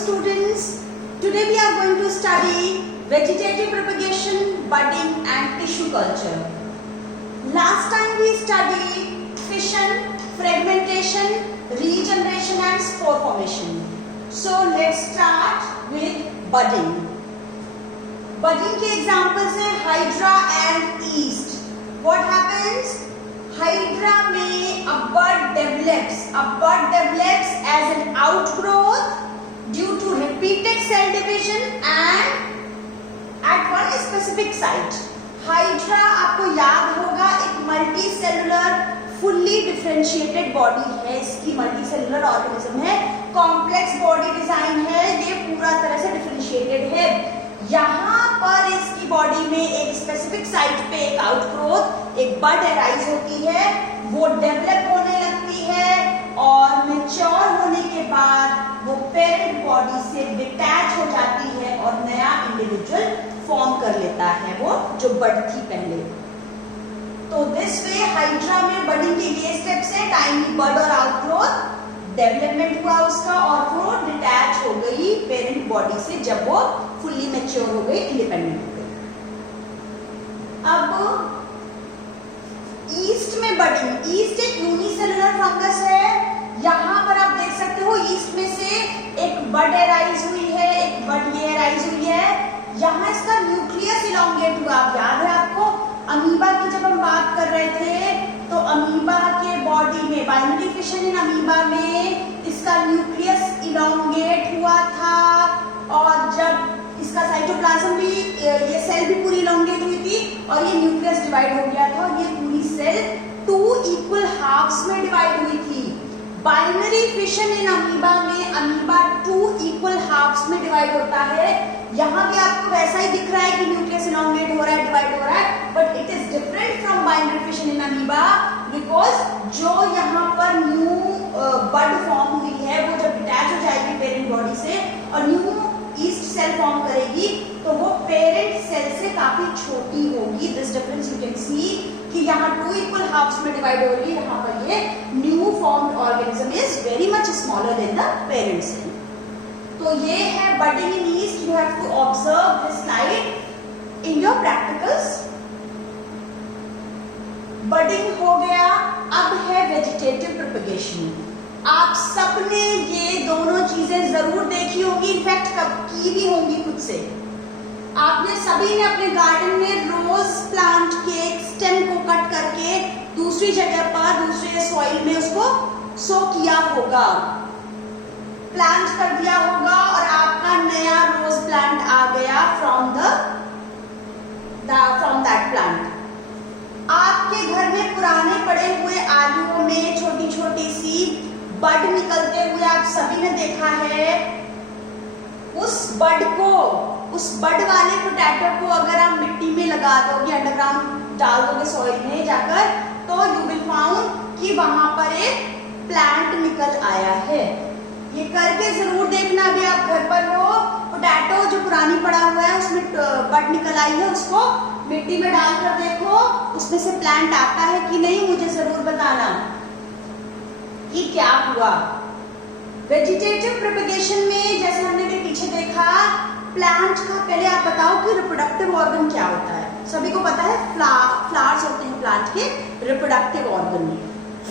students, today we are going to study vegetative propagation, budding and tissue culture. Last time we studied fission, fragmentation, regeneration and spore formation. So let's start with budding. Budding के examples हैं hydra and yeast. What happens? Hydra में a bud develops. A bud develops as an outgrowth due to repeated cell division and at one specific site. Hydra आपको याद होगा एक multi cellular fully differentiated body है, इसकी multi cellular organism है, complex body design है, ये पूरा तरह से डिफरेंशिएटेड है. यहाँ पर इसकी बॉडी में एक स्पेसिफिक साइट पे एक आउटग्रोथ, एक बड अराइज होती है, वो डेवलप होने लगती है और मैच्योर होने के बाद वो पेरेंट बॉडी से डिटैच हो जाती है और नया इंडिविजुअल फॉर्म कर लेता है, वो जो बड थी पहले. तो दिस वे हाइड्रा में बडिंग के ये स्टेप्स है, टाइनी बड और आउटग्रोथ, डेवलपमेंट हुआ उसका और वो डिटैच हो गई पेरेंट बॉडी से जब वो फुल्ली मैच्योर हो गई, इंडिपेंडेंट हो गई. अब ईस्ट में बडिंग, ईस्ट एक यूनिसेलुलर फंगस है. यहाँ पर आप देख सकते हो ईस्ट में से एक बड एराइज हुई है, एक बड ये एराइज हुई है. यहाँ इसका न्यूक्लियस इलोंगेट हुआ. याद है आपको अमीबा की जब हम बात कर रहे थे तो अमीबा के बॉडी में बाइनरी फिशन इन अमीबा में इसका न्यूक्लियस इलोंगेट हुआ था और जब इसका साइटोप्लाज्म भी, ये सेल भी पूरी इलोंगेट हुई थी और ये न्यूक्लियस डिवाइड हो गया था और ये पूरी सेल 2 इक्वल हाफ्स में डिवाइड हुई थी. बाइनरी फिशन इन अमीबा में अमीबा 2 इक्वल हाफ्स में डिवाइड होता है. यहाँ भी आपको वैसा ही दिख रहा है कि न्यूक्लियस इलोंगेट हो रहा है, डिवाइड हो रहा है, but it is different from binary fission in amoeba because जो यहाँ पर न्यू बड फॉर्म हुई है वो जब डिटैच हो जाएगी पेरेंट बॉडी से और न्यू ईस्ट सेल फॉर्म करेगी तो वो पेरेंट सेल से काफी छोटी होगी. दिस डिफरेंस यू कैन सी कि यहाँ 2 इक्वल हाफ्स में डिवाइड हो रही है, यहाँ पर ये new formed organism is very much smaller than the parent cell. तो ये है budding in yeast. You have to observe this slide in your practicals. Budding हो गया. अब है वेजिटेटिव प्रोपगेशन. आप सबने ये दोनों चीजें जरूर देखी होंगी, इनफैक्ट कब की भी होंगी खुद से. आपने सभी ने अपने गार्डन में रोज प्लांट के स्टेम को कट करके दूसरी जगह पर दूसरे सॉइल में उसको सो किया होगा, प्लांट कर दिया होगा और आपका नया रोज प्लांट आ गया फ्रॉम दैट प्लांट. आपके घर में पुराने पड़े हुए आलूओं में छोटी छोटी सी बड निकलते हुए आप सभी ने देखा है. उस बड वाले पोटैटो को अगर आप मिट्टी में लगा दोगे, अंडरग्राउंड डाल दोगे सॉइल में जाकर, तो यू विल फाउंड कि वहां पर एक प्लांट निकल आया है. ये करके जरूर देखना भी आप घर पर हो. पोटैटो जो पुरानी पड़ा हुआ है उसमें बड निकल आई है, उसको मिट्टी में डालकर देखो उसमें से प्लांट आता है कि नहीं, मुझे जरूर बताना कि क्या हुआ. वेजिटेटिव प्रोपगेशन में जैसे हमने भी पीछे देखा, प्लांट का पहले आप बताओ कि रिप्रोडक्टिव ऑर्गन क्या होता है. सभी को पता है फ्लावर्स होते हैं प्लांट के रिप्रोडक्टिव ऑर्गन में.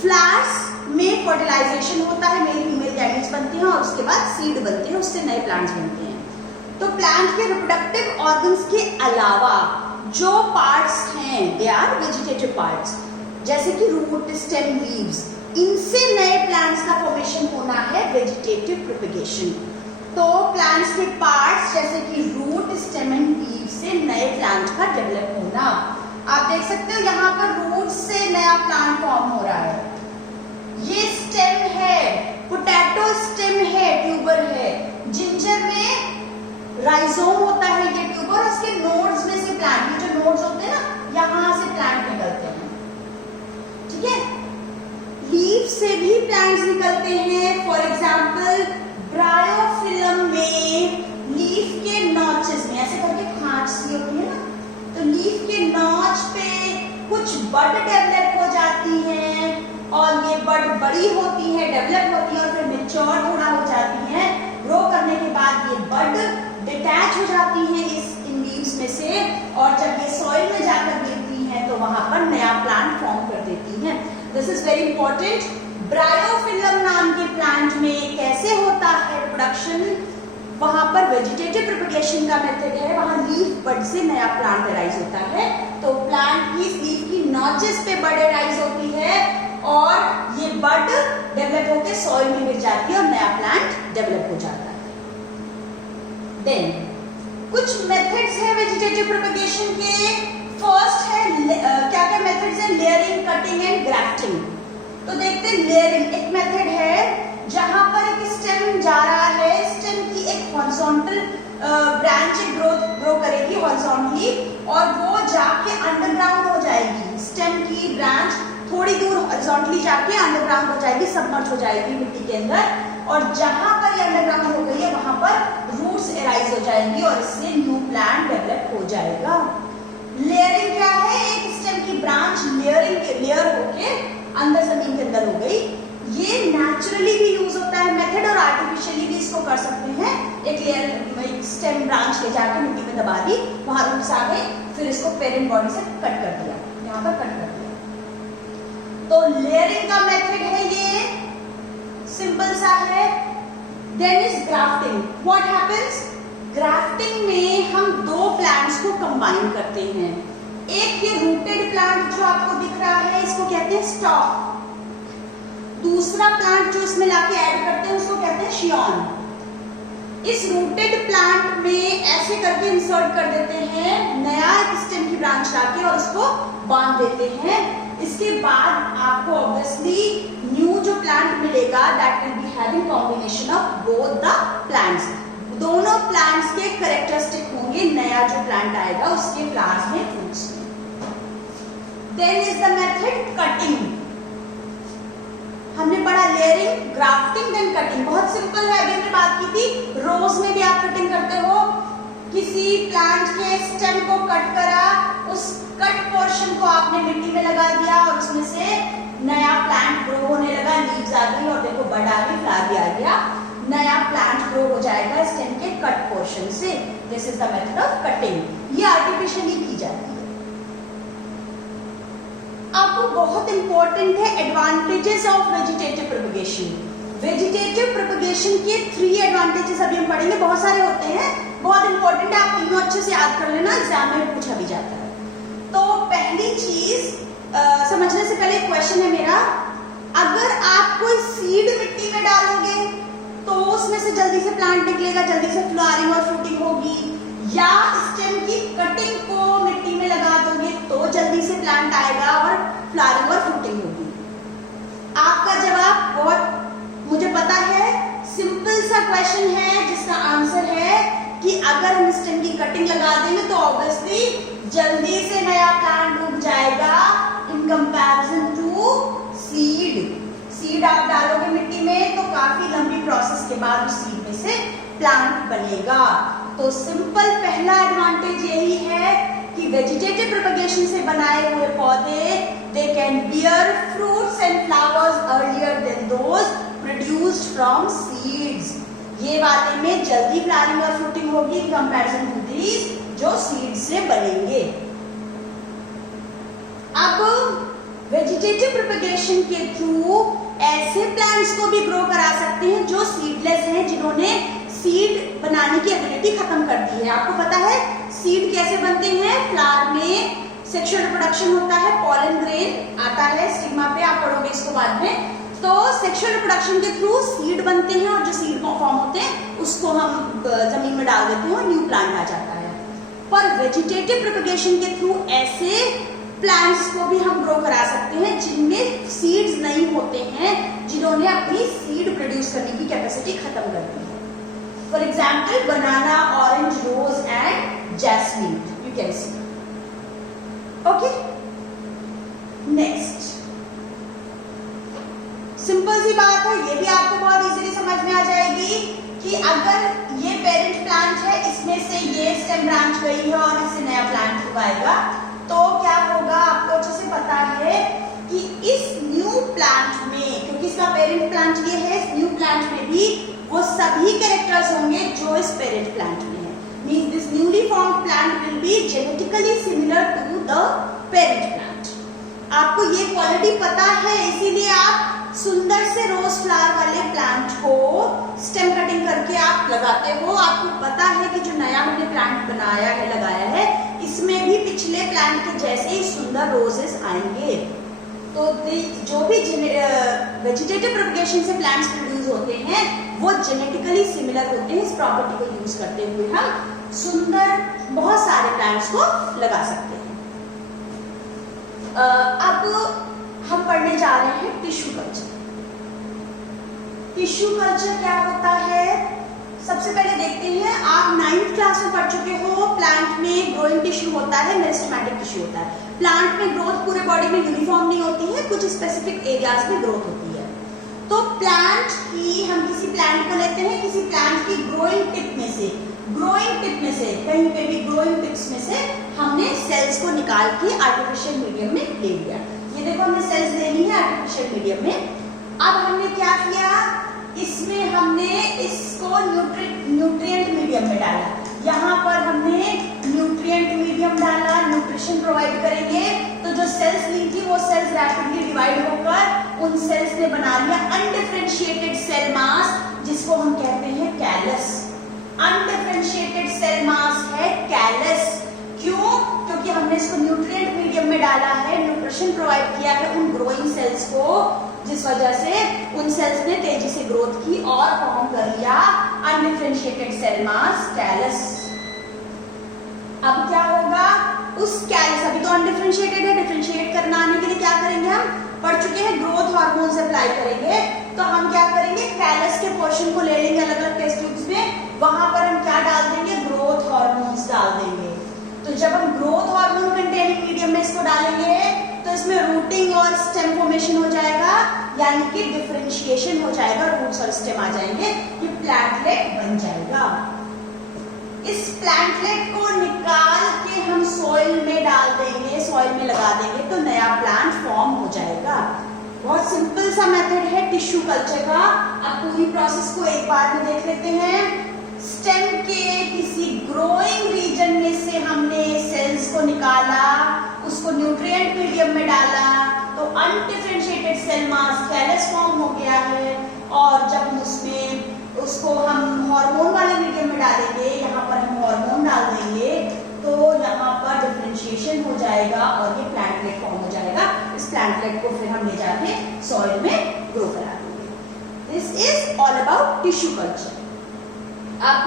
फ्लावर्स में फर्टिलाइजेशन होता है, मेल फीमेल गैमेट्स बनते हैं और उसके बाद सीड बनते हैं, उससे नए प्लांट्स बनते हैं. तो प्लांट के रिप्रोडक्टिव ऑर्गन्स के अलावा जो पार्ट्स हैं दे आर वेजिटेटिव पार्ट्स, जैसे कि रूट, स्टेम, लीव्स, इनसे नए प्लांट्स का फॉर्मेशन होना है वेजिटेटिव प्रोपगेशन. तो प्लांट्स के पार्ट्स जैसे कि रूट, स्टेम एंड लीव से नए प्लांट का डेवलप होना. आप देख सकते हो यहाँ पर रूट से नया प्लांट फॉर्म हो रहा है. ये स्टेम है, पोटैटो स्टेम है, ट्यूबर है. जिंजर में राइजोम होता है, ये ट्यूबर, उसके नोड्स में से प्लांट, ये जो नोड्स होते हैं ना, यहाँ से प्लांट निकलते हैं. ठीक है. लीफ से भी प्लांट्स निकलते हैं. फॉर एग्जाम्पल ब्रायोफिलम में लीफ के नॉचेस में ऐसे करके खांच सी होती है ना, तो लीफ के नॉच पे कुछ बड डेवलप हो जाती हैं और ये बड बड़ी होती है, डेवलप होती है और फिर मैच्योर थोड़ा हो जाती है. ग्रो करने के बाद वहां पर नया प्लांट फॉर्म कर देती हैं। This is very important. Bryophyllum नाम के प्लांट में कैसे होता है प्रोडक्शन, वहां पर वेजिटेटिव प्रोपगेशन का मेथड है, वहां लीफ बड से नया प्लांट अराइज होता है। तो प्लांट की लीफ की नॉचेस पे बड अराइज होती है और ये बड डेवलप होकर सॉइल में गिर जाती है और नया प्लांट डेवलप हो जाता है। देन कुछ मेथड्स है वेजिटेटिव प्रोपगेशन के। फर्स्ट है क्या क्या मेथड्स है, लेयरिंग, कटिंग एंड ग्राफ्टिंग। तो देखते हैं लेयरिंग एक मेथड है जहां पर एक स्टेम जा रहा है, स्टेम की एक हॉरिजॉन्टल ब्रांच ग्रो करेगी हॉरिजॉन्टली और वो जाके अंडरग्राउंड हो जाएगी। स्टेम की ब्रांच थोड़ी दूर हॉरिजॉन्टली जाके अंडरग्राउंड हो जाएगी, सबमर्ज हो जाएगी मिट्टी के अंदर, और जहां पर ये अंडरग्राउंड हो गई है वहां पर रूट्स एराइज हो जाएंगी और इससे न्यू प्लांट डेवलप हो जाएगा। लेयरिंग क्या है, एक स्टेम की ब्रांच लेयर होके अंदर जमीन के अंदर हो गई। ये नेचुरली भी यूज होता है मेथड और आर्टिफिशियली भी इसको कर सकते हैं। एक लेयर स्टेम ब्रांच ले जाके मिट्टी में दबा दी, वहां रूट्स आ गए, फिर इसको पेरेंट बॉडी से कट कर दिया, यहाँ पर कट कर दिया। तो लेयरिंग का मेथड है ये, सिंपल सा है। Then is grafting. What happens, grafting में हम दो प्लांट्स को कंबाइन करते हैं। एक ये रूटेड प्लांट जो आपको दिख रहा है, इसको कहते हैं स्टॉक। दूसरा प्लांट जो इसमें लाके ऐड करते हैं उसको कहते हैं शियोन। इस रूटेड प्लांट में ऐसे करके इंसर्ट कर देते हैं नया एक स्टेम की ब्रांच लाके और उसको बांध देते हैं। इसके बाद आपको ऑब्वियसली न्यू जो प्लांट मिलेगा that will be having combination of both the plants. दोनों प्लांट्स के कैरेक्टरिस्टिक होंगे, नया जो प्लांट आएगा उसके फ्लावर्स में, फ्रूट्स में। Then is the method cutting. हमने पढ़ा लेयरिंग, ग्राफ्टिंग, देन कटिंग। बहुत सिंपल है, अभी हमने बात की थी रोज में भी आप कटिंग करते हो। किसी प्लांट के स्टेम को कट करा, उस कट पोर्शन को आपने मिट्टी में लगा दिया और उसमें से नया प्लांट ग्रो होने लगा, लीव्स आ गई और देखो बड आ गई, फ्लावर भी आ गया, नया प्लांट ग्रो हो जाएगा स्टेम के कट पोर्शन से। This is the method of cutting. ये आर्टिफिशियली की जाती है। आपको बहुत इंपॉर्टेंट है advantages of vegetative propagation. Vegetative propagation के 3 एडवांटेजेस अभी हम पढ़ेंगे, बहुत सारे होते हैं, बहुत इंपॉर्टेंट है, आप तीनों अच्छे से याद कर लेना, एग्जाम में पूछा भी जाता है। तो पहली चीज समझने से पहले क्वेश्चन है मेरा, अगर आप कोई सीड मिट्टी में डालोगे तो उसमें से जल्दी से प्लांट निकलेगा, जल्दी से फ्लावरिंग और फ्रूटिंग होगी, या स्टेम की कटिंग को मिट्टी में लगा दोगे तो जल्दी से प्लांट आएगा और फ्लावरिंग और फ्रूटिंग होगी। आपका जवाब बहुत मुझे पता है, सिंपल सा क्वेश्चन है जिसका आंसर है कि अगर हम स्टेम की कटिंग लगा देंगे तो ऑब्वियसली जल्दी से नया प्लांट उग जाएगा in comparison to seed. Seed आप डालोगे मिट्टी में तो काफी लंबी प्रोसेस के बाद उस सीड में से प्लांट बनेगा। तो सिंपल पहला एडवांटेज यही है कि वेजिटेटिव प्रोपगेशन से बनाए हुए पौधे they can bear fruits and flowers earlier than those produced from seeds. ये वाले में जल्दी फ्लावरिंग और फ्रूटिंग होगी इन कंपैरिजन टू दीज जो सीड से बनेंगे। अब वेजिटेटिव प्रोपगेशन के थ्रू ऐसे प्लांट्स को भी ग्रो करा सकते हैं जो सीडलेस हैं, जिन्होंने सीड बनाने की एबिलिटी खत्म कर दी है। आपको पता है सीड कैसे बनते हैं, फ्लावर में सेक्सुअल रिप्रोडक्शन होता है, पॉलन ग्रेन आता है स्टिग्मा पे, आप पढ़ोगे इसको बाद में। तो सेक्सुअल रिप्रोडक्शन के थ्रू सीड बनते हैं और जो सीड फॉर्म होते हैं उसको हम जमीन में डाल देते हैं और न्यू प्लांट आ जाता है। पर वेजिटेटिव प्रोपगेशन के थ्रू ऐसे प्लांट्स को भी हम ग्रो करा सकते हैं जिनमें सीड्स नहीं होते हैं, जिन्होंने अपनी सीड प्रोड्यूस करने की कैपेसिटी खत्म कर दी है। For example banana, orange, rose and jasmine, you can see. Okay, next simple सी बात है, ये भी आपको बहुत इजीली समझ में आ जाएगी कि अगर ये पेरेंट प्लांट है, इसमें से ये स्टेम ब्रांच गई है और इससे नया प्लांट उगाएगा, तो क्या होगा आपको अच्छे से पता है कि इस न्यू प्लांट में, क्योंकि इसका पेरेंट प्लांट ये है, इस न्यू प्लांट में भी वो सभी कैरेक्टर्स होंगे जो इस पेरेंट प्लांट में है। Means this newly formed plant will be genetically similar to the parent plant. आपको ये क्वालिटी पता है, इसीलिए आप सुंदर से रोज फ्लावर वाले प्लांट को स्टेम कटिंग करके आप लगाते हो। आपको पता है कि जो नया हमने प्लांट बनाया है, लगाया है, इसमें भी पिछले प्लांट के जैसे ही सुंदर रोजेस आएंगे। तो जो भी वेजिटेटिव प्रोपगेशन से प्लांट्स प्रोड्यूस होते हैं वो जेनेटिकली सिमिलर होते हैं। इस प्रॉपर्टी को यूज करते हुए हम सुंदर बहुत सारे प्लांट्स को लगा सकते हैं। अब हम पढ़ने जा रहे हैं टिश्यू कल्चर। टिश्यू कल्चर क्या होता है, सबसे पहले देखते हैं। आप 9th क्लास में पढ़ चुके हो, प्लांट में ग्रोइंग टिश्यू होता है, मेरिस्टेमेटिक टिश्यू होता है। प्लांट में ग्रोथ पूरे बॉडी में यूनिफॉर्म नहीं होती है, कुछ स्पेसिफिक एरियाज में ग्रोथ होती है। तो प्लांट की, हम किसी प्लांट को लेते हैं, किसी प्लांट की ग्रोइंग टिप में से कहीं पे भी ग्रोइंग टिप्स में से हमने सेल्स को निकाल के आर्टिफिशियल मीडियम में ले लिया। ये देखो हमने सेल्स ले ली है आर्टिफिशियल मीडियम में। अब हमने क्या किया, इसमें हमने इसको न्यूट्रिएंट मीडियम में डाला। यहाँ पर हमने न्यूट्रिएंट मीडियम डाला, न्यूट्रिशन प्रोवाइड करेंगे। तो जो सेल्स ली थी वो सेल्स रैपिडली डिवाइड होकर उन सेल्स ने बना लिया अनडिफरेंशिएटेड सेल मास, जिसको हम कहते हैं कैलस। अनडिफरेंशिएटेड सेल मास है कैलस। क्यों? क्योंकि हमने इसको न्यूट्रिएंट मीडियम में डाला है, न्यूट्रिशन प्रोवाइड किया है उन ग्रोइंग सेल्स को, जिस वजह से उन सेल्स ने तेजी से ग्रोथ की और फॉर्म कर लिया अनडिफरेंशिएटेड सेल मास कैलस। अब क्या होगा, उस कैलस, अभी तो अनडिफरेंशिएटेड है, डिफरेंशिएट करना आने के लिए क्या करेंगे, हम पढ़ चुके हैं ग्रोथ हार्मोन्स अप्लाई करेंगे। तो हम क्या करेंगे, कैलस के पोर्शन को ले लेंगे अलग अलग टेस्ट ट्यूब्स में, वहां पर हम क्या डाल देंगे, ग्रोथ हार्मोन्स डाल देंगे। तो जब हम ग्रोथ हार्मोन कंटेनिंग मीडियम में इसको डालेंगे तो इसमें रूटिंग और स्टेम फॉर्मेशन हो जाएगा, यानी कि डिफरेंशिएशन हो जाएगा, रूट्स और स्टेम आ जाएंगे, ये प्लांटलेट बन जाएगा। इस प्लांटलेट को निकाल के हम सॉइल में डाल देंगे, सॉइल में लगा देंगे तो नया प्लांट फॉर्म हो जाएगा। बहुत सिंपल सा मेथड है टिश्यू कल्चर का। अब पूरी प्रोसेस को एक बार में देख लेते हैं। स्टेम के किसी ग्रोइंग रीजन में से हमने सेल्स को निकाला, उसको न्यूट्रिएंट मीडियम में डाला, तो undifferentiated cell mass callus form हो गया है। और जब उसको हम हार्मोन वाले मीडियम में डालेंगे, यहाँ पर हम हार्मोन डाल देंगे, तो यहाँ पर डिफरेंशिएशन हो जाएगा और ये प्लांटलेट फॉर्म हो जाएगा। इस प्लांटलेट को फिर हम ले जाके सॉइल में ग्रो करा देंगे। This is all about tissue culture. अब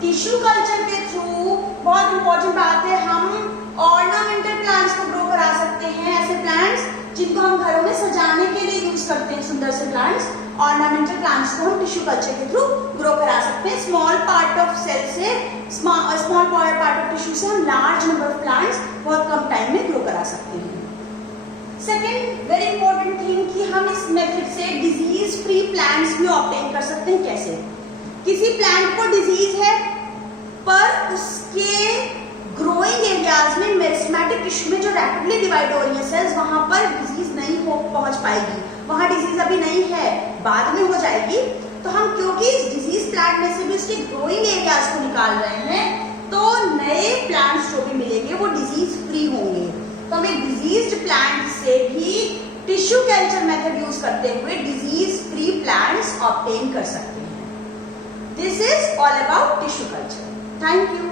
टिश्यू कल्चर के थ्रू बहुत इंपॉर्टेंट बात है, हम ऑर्नामेंटल प्लांट्स को ग्रो करा सकते हैं। ऐसे प्लांट्स जिनको हम घरों में सजाने के लिए यूज करते हैं, सुंदर से प्लांट्स, ऑर्नामेंटल प्लांट्स को हम टिश्यू कल्चर के थ्रू ग्रो करा सकते हैं। स्मॉल पार्ट ऑफ सेल से, स्मॉल पार्ट ऑफ टिश्यू से हम लार्ज नंबर ऑफ प्लांट्स बहुत कम टाइम में ग्रो करा सकते हैं। सेकेंड वेरी इंपॉर्टेंट थिंग कि हम इस मेथड से डिजीज फ्री प्लांट्स भी ऑब्टेन कर सकते हैं। कैसे? किसी प्लांट को डिजीज है पर उसके ग्रोइंग एरियाज में मेरिस्टेमेटिक टिश्यू में जो रैपिडली डिवाइड हो रही है सेल्स, वहां पर डिजीज नहीं पहुंच पाएगी, वहां डिजीज अभी नहीं है, बाद में हो जाएगी। तो हम क्योंकि इस डिजीज प्लांट में से भी उसके ग्रोइंग एरियाज को निकाल रहे हैं, तो नए प्लांट्स जो भी मिलेंगे वो डिजीज फ्री होंगे। तो हम एक डिजीज्ड प्लांट से भी टिश्यू कल्चर मेथड यूज करते हुए डिजीज फ्री प्लांट्स ऑब्टेन कर सकते हैं। This is all about tissue culture. Thank you.